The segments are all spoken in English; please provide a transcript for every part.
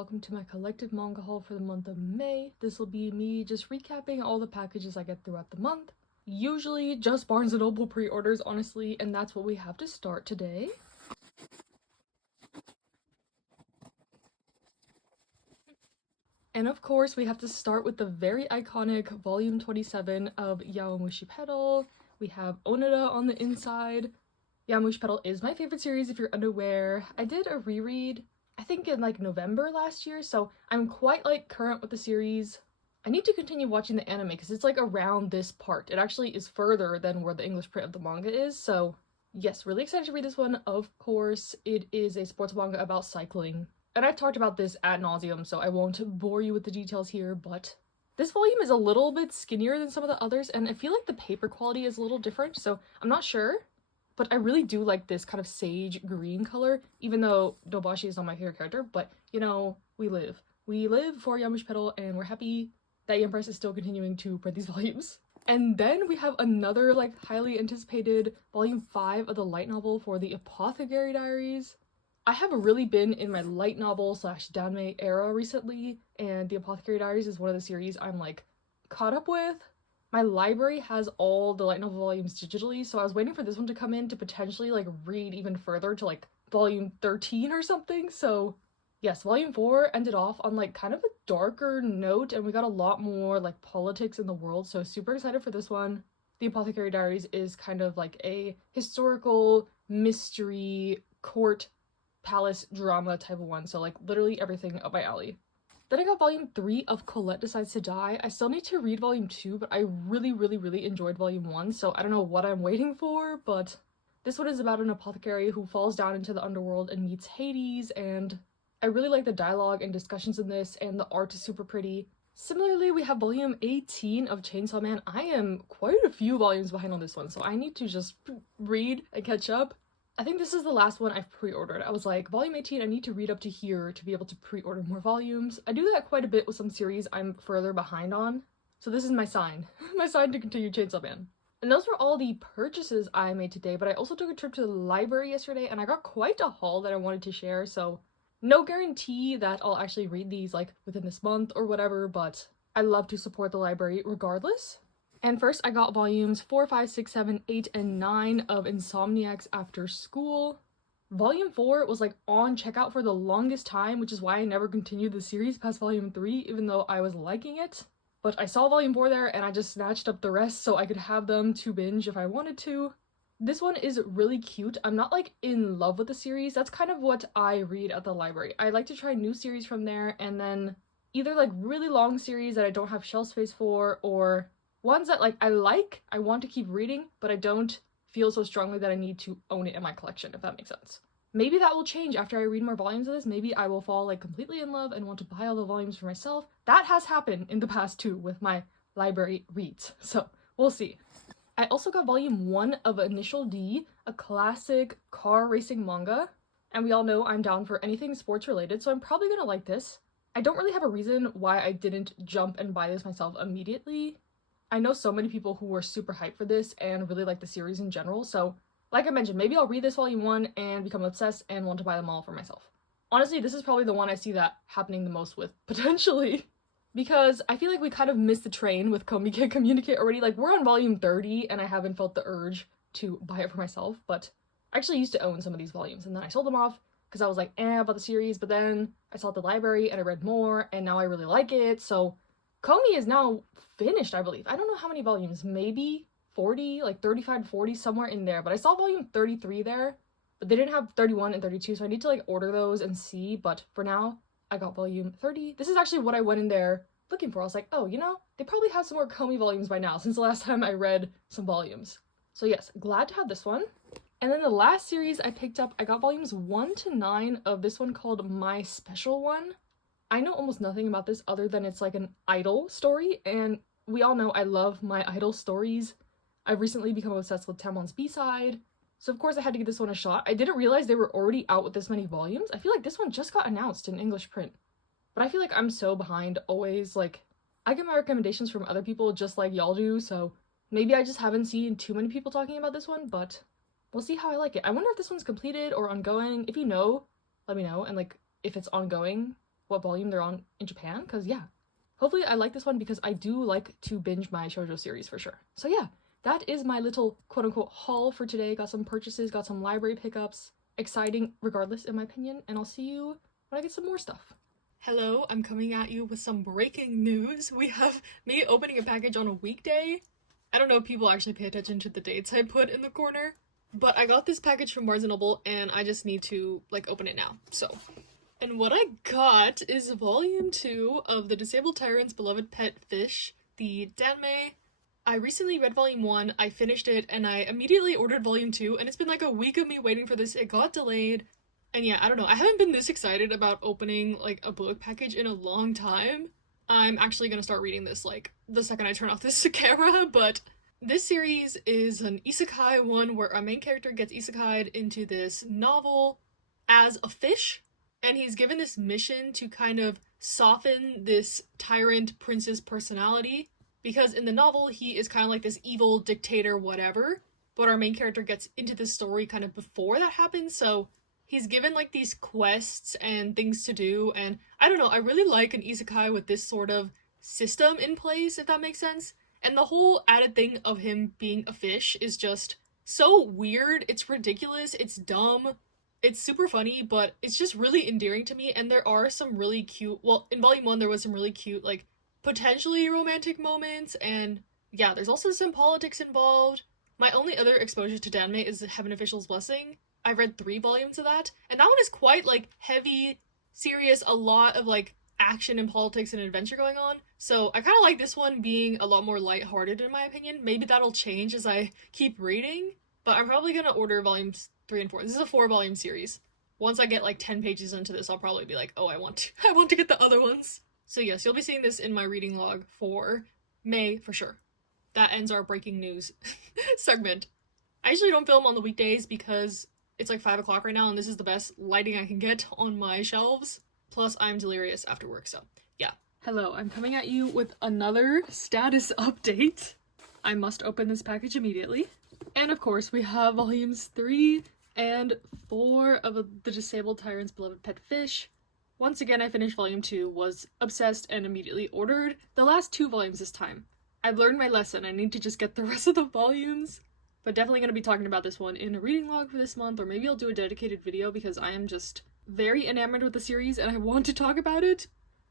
welcome to my collected manga haul for the month of May. This will be me just recapping all the packages I get throughout the month. Usually just Barnes & Noble pre-orders, honestly, and that's what we have to start today. And of course, we have to start with the very iconic volume 27 of Yowamushi Pedal. We have Onada on the inside. Yowamushi Pedal is my favorite series if you're unaware. I did a reread, I think in like November last year, so I'm quite like current with the series. I need to continue watching the anime because it's like around this part. It actually is further than where the English print of the manga is, so yes, really excited to read this one. Of course, it is a sports manga about cycling. And I've talked about this ad nauseum, so I won't bore you with the details here, but this volume is a little bit skinnier than some of the others, and I feel like the paper quality is a little different, so I'm not sure. But I really do like this kind of sage green color, even though Dobashi is not my favorite character, but you know, we live. We live for Yowamushi Pedal, and we're happy that Yen Press is still continuing to print these volumes. And then we have another like highly anticipated volume 5 of the light novel for the Apothecary Diaries. I have really been in my light novel / danme era recently, and the Apothecary Diaries is one of the series I'm like caught up with. My library has all the light novel volumes digitally, so I was waiting for this one to come in to potentially like read even further to like volume 13 or something. So yes, volume 4 ended off on like kind of a darker note, and we got a lot more like politics in the world, so super excited for this one. The Apothecary Diaries is kind of like a historical mystery court palace drama type of one, so like literally everything up my alley. Then I got volume 3 of Colette Decides to Die. I still need to read volume 2, but I really enjoyed volume 1, so I don't know what I'm waiting for, but this one is about an apothecary who falls down into the underworld and meets Hades, and I really like the dialogue and discussions in this, and the art is super pretty. Similarly, we have volume 18 of Chainsaw Man. I am quite a few volumes behind on this one, so I need to just read and catch up. I think this is the last one I've pre-ordered. I was like, volume 18, I need to read up to here to be able to pre-order more volumes. I do that quite a bit with some series I'm further behind on. So this is my sign. My sign to continue Chainsaw Man. And those were all the purchases I made today, but I also took a trip to the library yesterday and I got quite a haul that I wanted to share, so no guarantee that I'll actually read these like within this month or whatever, but I love to support the library regardless. And first, I got volumes 4, 5, 6, 7, 8, and 9 of Insomniacs After School. Volume 4 was like on checkout for the longest time, which is why I never continued the series past volume 3, even though I was liking it. But I saw volume 4 there, and I just snatched up the rest so I could have them to binge if I wanted to. This one is really cute. I'm not like in love with the series. That's kind of what I read at the library. I like to try new series from there, and then either like really long series that I don't have shelf space for, or ones that like I want to keep reading, but I don't feel so strongly that I need to own it in my collection, if that makes sense. Maybe that will change after I read more volumes of this. Maybe I will fall like completely in love and want to buy all the volumes for myself. That has happened in the past too with my library reads, so we'll see. I also got volume 1 of Initial D, a classic car racing manga, and we all know I'm down for anything sports related, so I'm probably gonna like this. I don't really have a reason why I didn't jump and buy this myself immediately. I know so many people who were super hyped for this and really like the series in general, so like I mentioned, maybe I'll read this volume 1 and become obsessed and want to buy them all for myself. Honestly, this is probably the one I see that happening the most with, potentially. Because I feel like we kind of missed the train with Komi Can't Communicate already. Like, we're on volume 30 and I haven't felt the urge to buy it for myself, but I actually used to own some of these volumes and then I sold them off because I was like, about the series, but then I saw it at the library and I read more and now I really like it, so Komi is now finished, I believe. I don't know how many volumes, maybe 40, like 35 to 40, somewhere in there, but I saw volume 33 there, but they didn't have 31 and 32, so I need to like order those and see, but for now, I got volume 30. This is actually what I went in there looking for. I was like, oh, you know, they probably have some more Komi volumes by now since the last time I read some volumes. So yes, glad to have this one. And then the last series I picked up, I got volumes 1 to 9 of this one called My Special One. I know almost nothing about this other than it's like an idol story, and we all know I love my idol stories. I've recently become obsessed with Tamon's B-side, so of course I had to give this one a shot. I didn't realize they were already out with this many volumes. I feel like this one just got announced in English print, but I feel like I'm so behind always. Like, I get my recommendations from other people just like y'all do, so maybe I just haven't seen too many people talking about this one, but we'll see how I like it. I wonder if this one's completed or ongoing. If you know, let me know, and like if it's ongoing, what volume they're on in Japan, because yeah, hopefully I like this one because I do like to binge my shoujo series for sure. So yeah, that is my little quote-unquote haul for today. Got some purchases, got some library pickups. Exciting regardless in my opinion, and I'll see you when I get some more stuff. Hello, I'm coming at you with some breaking news. We have me opening a package on a weekday. I don't know if people actually pay attention to the dates I put in the corner, but I got this package from Barnes & Noble and I just need to open it now. So, and what I got is volume 2 of The Disabled Tyrant's Beloved Pet Fish, the Danmei. I recently read volume 1, I finished it, and I immediately ordered volume 2, and it's been a week of me waiting for this. It got delayed. And yeah, I don't know, I haven't been this excited about opening a book package in a long time. I'm actually gonna start reading this the second I turn off this camera, but this series is an isekai one where a main character gets isekai'd into this novel as a fish, and he's given this mission to kind of soften this tyrant prince's personality, because in the novel he is kind of this evil dictator whatever, but our main character gets into this story kind of before that happens, so he's given these quests and things to do, and I don't know, I really like an isekai with this sort of system in place, if that makes sense. And the whole added thing of him being a fish is just so weird, it's ridiculous, it's dumb, it's super funny, but it's just really endearing to me, and there are some really cute, well, in volume 1 there was some really cute, potentially romantic moments, and yeah, there's also some politics involved. My only other exposure to Danmei is Heaven Official's Blessing. I've read 3 volumes of that, and that one is quite heavy, serious, a lot of action and politics and adventure going on, so I kind of like this one being a lot more lighthearted in my opinion. Maybe that'll change as I keep reading, but I'm probably gonna order volumes 3 and 4. This is a 4-volume series. Once I get 10 pages into this, I'll probably be oh, I want to get the other ones. So yes, you'll be seeing this in my reading log for May for sure. That ends our breaking news segment. I usually don't film on the weekdays because it's 5 o'clock right now, and this is the best lighting I can get on my shelves. Plus, I'm delirious after work, so yeah. Hello, I'm coming at you with another status update. I must open this package immediately. And of course, we have volumes 3 and 4 of The Disabled Tyrant's Beloved Pet Fish. Once again, I finished volume 2, was obsessed, and immediately ordered the last 2 volumes this time. I've learned my lesson, I need to just get the rest of the volumes. But definitely going to be talking about this one in a reading log for this month, or maybe I'll do a dedicated video because I am just very enamored with the series and I want to talk about it.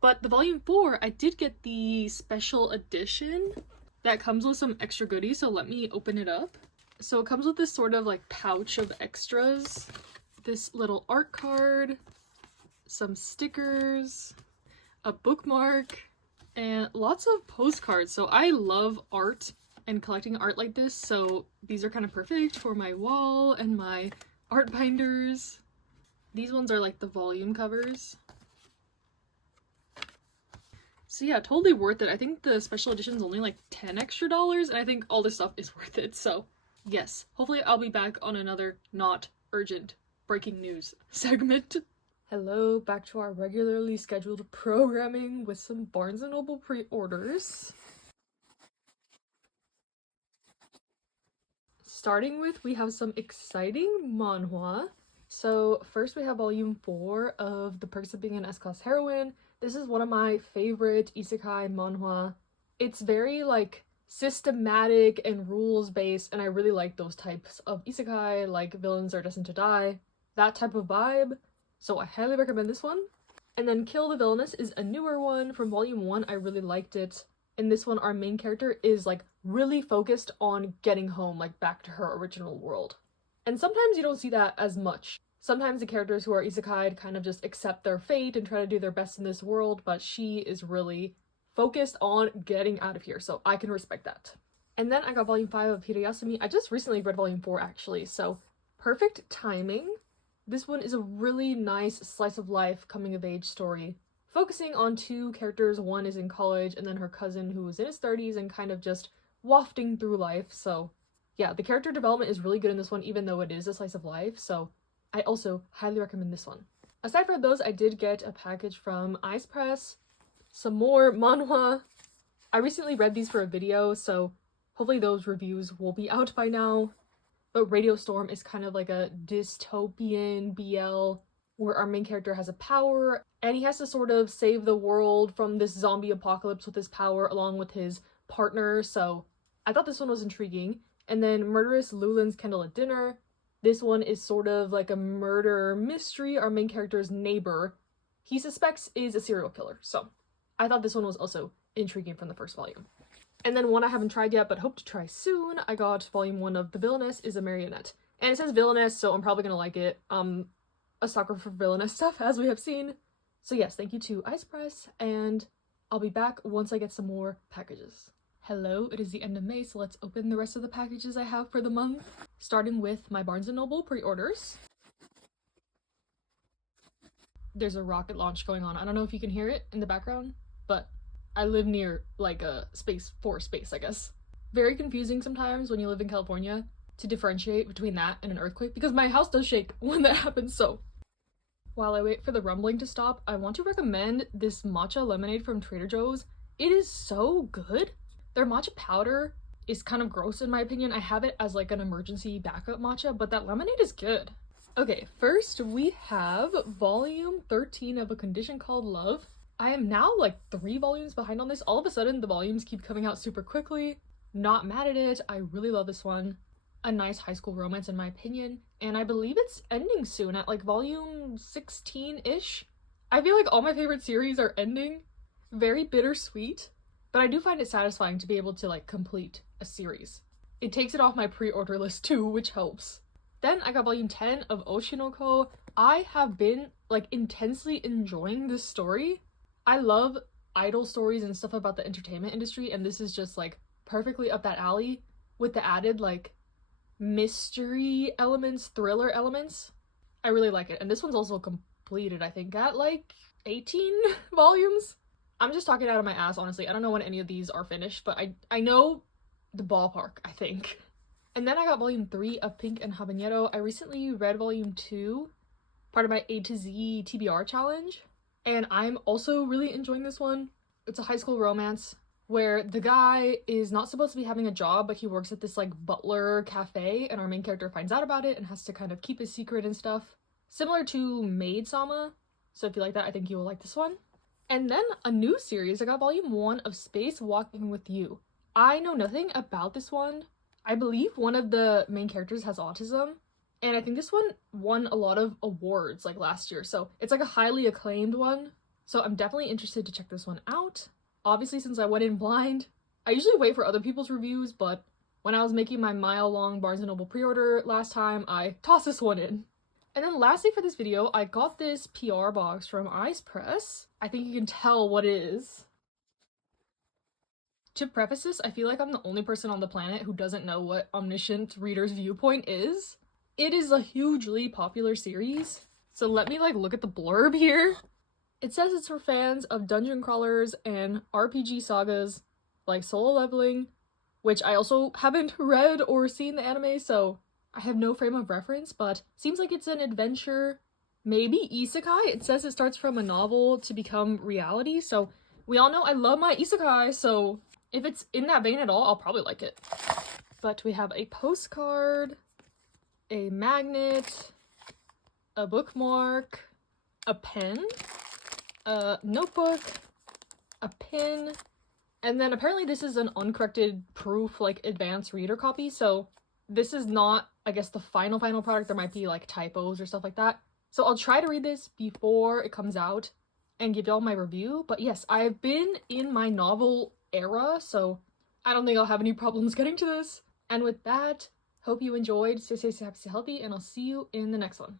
But the volume 4, I did get the special edition that comes with some extra goodies, so let me open it up. So it comes with this sort of pouch of extras, this little art card, some stickers, a bookmark, and lots of postcards. So I love art and collecting art like this, so these are kind of perfect for my wall and my art binders. These ones are the volume covers. So yeah, totally worth it. I think the special edition is only $10 extra, and I think all this stuff is worth it. So yes, hopefully I'll be back on another not urgent breaking news segment. Hello, back to our regularly scheduled programming with some Barnes & Noble pre-orders. Starting with, we have some exciting manhwa. So first we have volume 4 of The Perks of Being an S-Class Heroine. This is one of my favorite isekai manhwa. It's very systematic and rules based, and I really like those types of isekai, Villains Are Destined to Die, that type of vibe. So I highly recommend this one. And then Kill the Villainess is a newer one from volume 1. I really liked it. In this one, our main character is really focused on getting home, back to her original world. And sometimes you don't see that as much. Sometimes the characters who are isekai'd kind of just accept their fate and try to do their best in this world, but she is really focused on getting out of here, so I can respect that. And then I got volume 5 of Hirayasumi. I just recently read volume 4 actually, so perfect timing. This one is a really nice slice of life coming of age story, focusing on 2 characters. One is in college, and then her cousin who is in his 30s and kind of just wafting through life. So yeah, the character development is really good in this one, even though it is a slice of life, so I also highly recommend this one. Aside from those, I did get a package from Ice Press, some more manhwa. I recently read these for a video, so hopefully those reviews will be out by now. But Radio Storm is kind of a dystopian BL where our main character has a power and he has to sort of save the world from this zombie apocalypse with his power along with his partner. So I thought this one was intriguing. And then Murderous Lulin's Kendall at Dinner. This one is sort of like a murder mystery. Our main character's neighbor, he suspects, is a serial killer. So I thought this one was also intriguing from the first volume. And then one I haven't tried yet but hope to try soon, I got volume 1 of The Villainess is a Marionette. And it says villainous, so I'm probably gonna like it. A sucker for villainous stuff, as we have seen. So yes, thank you to Ice Press, and I'll be back once I get some more packages. Hello, it is the end of May, so let's open the rest of the packages I have for the month. Starting with my Barnes & Noble pre-orders. There's a rocket launch going on. I don't know if you can hear it in the background, but I live near like a space, I guess. Very confusing sometimes when you live in California to differentiate between that and an earthquake, because my house does shake when that happens. So while I wait for the rumbling to stop, I want to recommend this matcha lemonade from Trader Joe's. It is so good. Their matcha powder is kind of gross in my opinion. I have it as like an emergency backup matcha, but that lemonade is good. Okay, first we have volume 13 of A Condition Called Love. I am now like 3 volumes behind on this. All of a sudden the volumes keep coming out super quickly. Not mad at it. I really love this one. A nice high school romance in my opinion, and I believe it's ending soon at like volume 16-ish. I feel like all my favorite series are ending. Very bittersweet, but I do find it satisfying to be able to like complete a series. It takes it off my pre-order list too, which helps. Then I got volume 10 of Oshinoko. I have been like intensely enjoying this story. I love idol stories and stuff about the entertainment industry, and this is just like perfectly up that alley with the added like mystery elements, thriller elements. I really like it. And this one's also completed, I think, at like 18 volumes. I'm just talking out of my ass, honestly. I don't know when any of these are finished, but I know the ballpark, I think. And then I got volume 3 of Pink and Habanero. I recently read volume 2, part of my A to Z TBR challenge, and I'm also really enjoying this one. It's a high school romance where the guy is not supposed to be having a job, but he works at this like butler cafe, and our main character finds out about it and has to kind of keep his secret and stuff. Similar to Maid Sama, so if you like that, I think you will like this one. And then a new series, I got volume 1 of Space Walking with You. I know nothing about this one. I believe one of the main characters has autism, and I think this one won a lot of awards like last year, so it's like a highly acclaimed one. So I'm definitely interested to check this one out. Obviously, since I went in blind, I usually wait for other people's reviews, but when I was making my mile-long Barnes & Noble pre-order last time, I tossed this one in. And then lastly for this video, I got this PR box from Ice Press. I think you can tell what it is. To preface this, I feel like I'm the only person on the planet who doesn't know what Omniscient Reader's Viewpoint is. It is a hugely popular series, so let me like look at the blurb here. It says it's for fans of dungeon crawlers and RPG sagas like Solo Leveling, which I also haven't read or seen the anime, so I have no frame of reference, but seems like it's an adventure, maybe isekai. It says it starts from a novel to become reality, so we all know I love my isekai, so if it's in that vein at all, I'll probably like it. But we have a postcard, a magnet, a bookmark, a pen, a notebook, a pin, and then apparently this is an uncorrected proof, like advanced reader copy, so this is not, I guess, the final product. There might be like typos or stuff like that. So I'll try to read this before it comes out and give y'all my review. But yes, I've been in my novel era, so I don't think I'll have any problems getting to this. And with that, hope you enjoyed. Stay safe, stay happy, stay healthy, and I'll see you in the next one.